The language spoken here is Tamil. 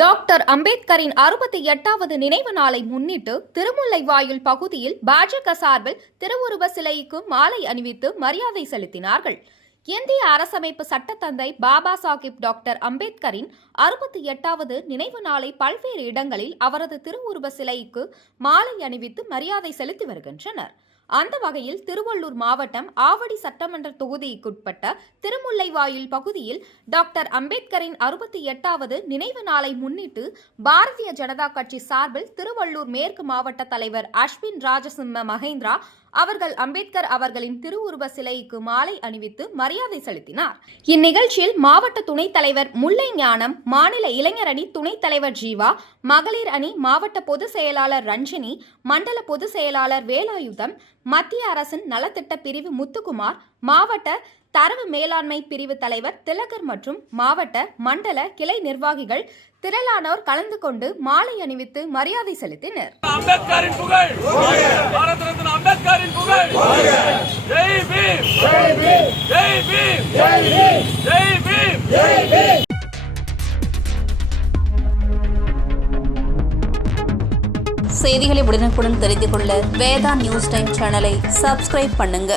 டாக்டர் அம்பேத்கரின் 68வது நினைவு நாளை முன்னிட்டு திருமுல்லைவாயில் பகுதியில் பாஜக சார்பில் திருவுருவ சிலைக்கு மாலை அணிவித்து மரியாதை செலுத்தினார்கள். இந்திய அரசமைப்பு சட்டத்தந்தை பாபா சாஹிப் டாக்டர் அம்பேத்கரின் 68வது நினைவு நாளை பல்வேறு இடங்களில் அவரது திருவுருவ சிலைக்கு மாலை அணிவித்து மரியாதை செலுத்தி வருகின்றனர். அந்த வகையில் திருவள்ளூர் மாவட்டம் ஆவடி சட்டமன்ற தொகுதிக்குட்பட்ட திருமுல்லைவாயில் பகுதியில் டாக்டர் அம்பேத்கரின் 68வது நினைவு நாளை முன்னிட்டு பாரதிய ஜனதா கட்சி சார்பில் திருவள்ளூர் மேற்கு மாவட்ட தலைவர் அஸ்வின் ராஜசிம்ம மகேந்திரா அவர்கள் அம்பேத்கர் அவர்களின் திருவுருவ சிலைக்கு மாலை அணிவித்து மரியாதை செலுத்தினார். இந்நிகழ்ச்சியில் மாவட்ட துணைத் தலைவர் முல்லை ஞானம், மாநில இளைஞர் அணி துணைத் தலைவர் ஜீவா, மகளிர் அணி மாவட்ட பொதுச் செயலாளர் ரஞ்சினி, மண்டல பொதுச் செயலாளர் வேலாயுதம், மத்திய அரசின் நலத்திட்ட பிரிவு முத்துக்குமார், மாவட்ட தரவு மேலாண்மை பிரிவு தலைவர் திலகர் மற்றும் மாவட்ட மண்டல கிளை நிர்வாகிகள் திரளானோர் கலந்து கொண்டு மாலை அணிவித்து மரியாதை செலுத்தினர். அம்பேத்கரின் புகழ், பாரத ரத்னா அம்பேத்கரின் புகழ். ஜெய் பீம், ஜெய் பீம், ஜெய் பீம், ஜெய் பீம், ஜெய் பீம். செய்திகளை உடனுக்குடன் தெரிந்து கொள்ள வேதா நியூஸ் டைம் சேனலை சப்ஸ்கிரைப் பண்ணுங்க.